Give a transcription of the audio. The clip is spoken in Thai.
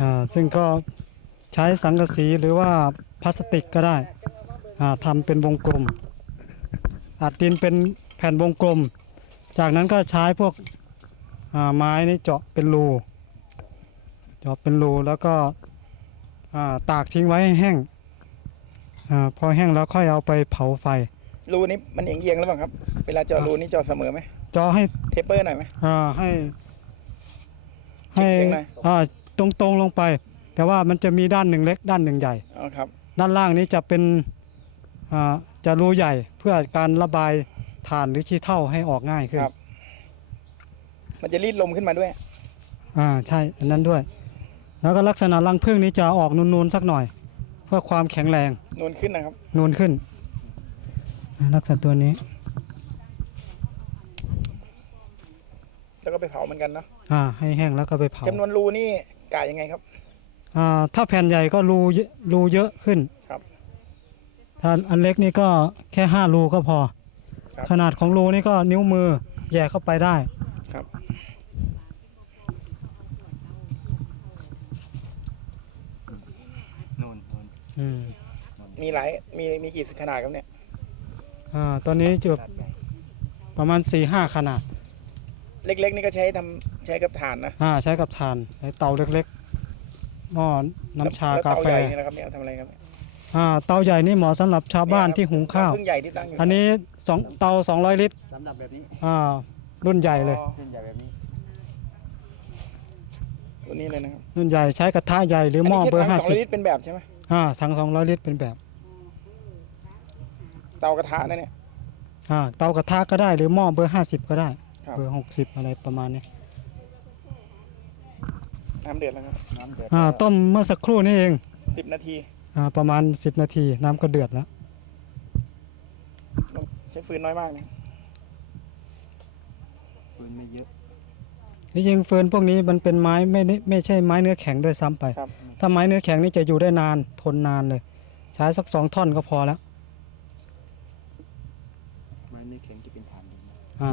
อ่าซึ่งก็ใช้สังกะสีหรือว่าพลาสติกก็ได้อ่าทำเป็นวงกลมอัดดินเป็นแผ่นวงกลม จากนั้นก็ใช้พวกอ่าไม้นี่เจาะเป็นรูเจาะเป็นรูแล้วก็อ่าตากทิ้งไว้ให้แห้งอาพอแห้งแล้วค่อยเอาไปเผาไฟ รูนี้มันเอียงเอียงๆหรือเปล่าครับ เวลาเจาะรูนี่เจาะเสมอไหมเจาะให้เทปเปอร์หน่อยไหมอ่าให้ ให้เอียงหน่อย อ่าตรงตรงๆลงไป แต่ว่ามันจะมีด้านหนึ่งเล็กด้านหนึ่งใหญ่ อ๋อครับด้านล่างนี้จะเป็นอ่าจะรูใหญ่เพื่อการระบายถ่านหรือขี้เถ้าให้ออกง่ายขึ้นครับ มันจะรีดลมขึ้นมาด้วย อ่าใช่อันนั้นด้วย แล้วก็ลักษณะรังผึ้งนี้จะออกนูนๆสักหน่อย เพื่อความแข็งแรง นูนขึ้นนะครับนูนขึ้นอ่าลักษณะตัวนี้ แล้วก็ไปเผาเหมือนกันเนาะอ่า ให้แห้งแล้วก็ไปเผาจำนวนรูนี่กะยังไงครับ อ่า ถ้าแผ่นใหญ่ก็รูเยรูเยอะขึ้นครับ ถ้าอันเล็กนี่ก็แค่ห้ารูก็พอ ครับ ขนาดของรูนี่ก็นิ้วมือแหย่เข้าไปได้ ครับนู่นนู่นอืม มีหลายมีมีกี่ขนาดครับเนี่ยอ่า ตอนนี้จะขนาดใหญ่ประมาณ4ี่ห้าขนาด เล็ก ๆ นี่ก็ใช้ทำใช้กับถ่านนะอ่าใช้กับถ่านในเตาเล็กๆหม้อน้ำชาแล้วกาเตาแฟใหญ่นี่นะครับเนี่ยเอาทำอะไรครับอ่าเตาใหญ่นี่เหมาะสำหรับชาวบ้านที่หุงข้าวเครื่องใหญ่ที่ตั้งอยู่อันนี้สองเตา 200 ลิตรสำหรับแบบนี้อ่ารุ่นใหญ่เลย อ๋อเส้นใหญ่แบบนี้ตัวนี้เลยนะครับรุ่นใหญ่ใช้กระทะใหญ่หรือหม้อนี้เบอร์แค่ถังสองลิตร50เป็นแบบใช่ไหมอ่าถัง200 ลิตรเป็นแบบเตากระทะนั่นเนี่ยอ่าเตากระทะก็ได้หรือหม้อเบอร์ 50 ก็ได้ครับ เบอร์60อะไรประมาณนี้น้ำเดือดแล้วครับน้ำเดือดอ่าต้มเมื่อสักครู่นี่เองสิบนาทีอ่าประมาณ10นาที น้ำก็เดือดแล้วใช้ฟืนน้อยมากนะปืนไม่เยอะที่จริงเฟิร์นพวกนี้มันเป็นไม้ไม่ได้ไม่ใช่ไม้เนื้อแข็งด้วยซ้ำไปครับถ้าไม้เนื้อแข็งนี่จะอยู่ได้นานทนนานเลย ใช้สักสองท่อนก็พอแล้ว ไม้นี่แข็งจะเป็นฐานดินนะอ่า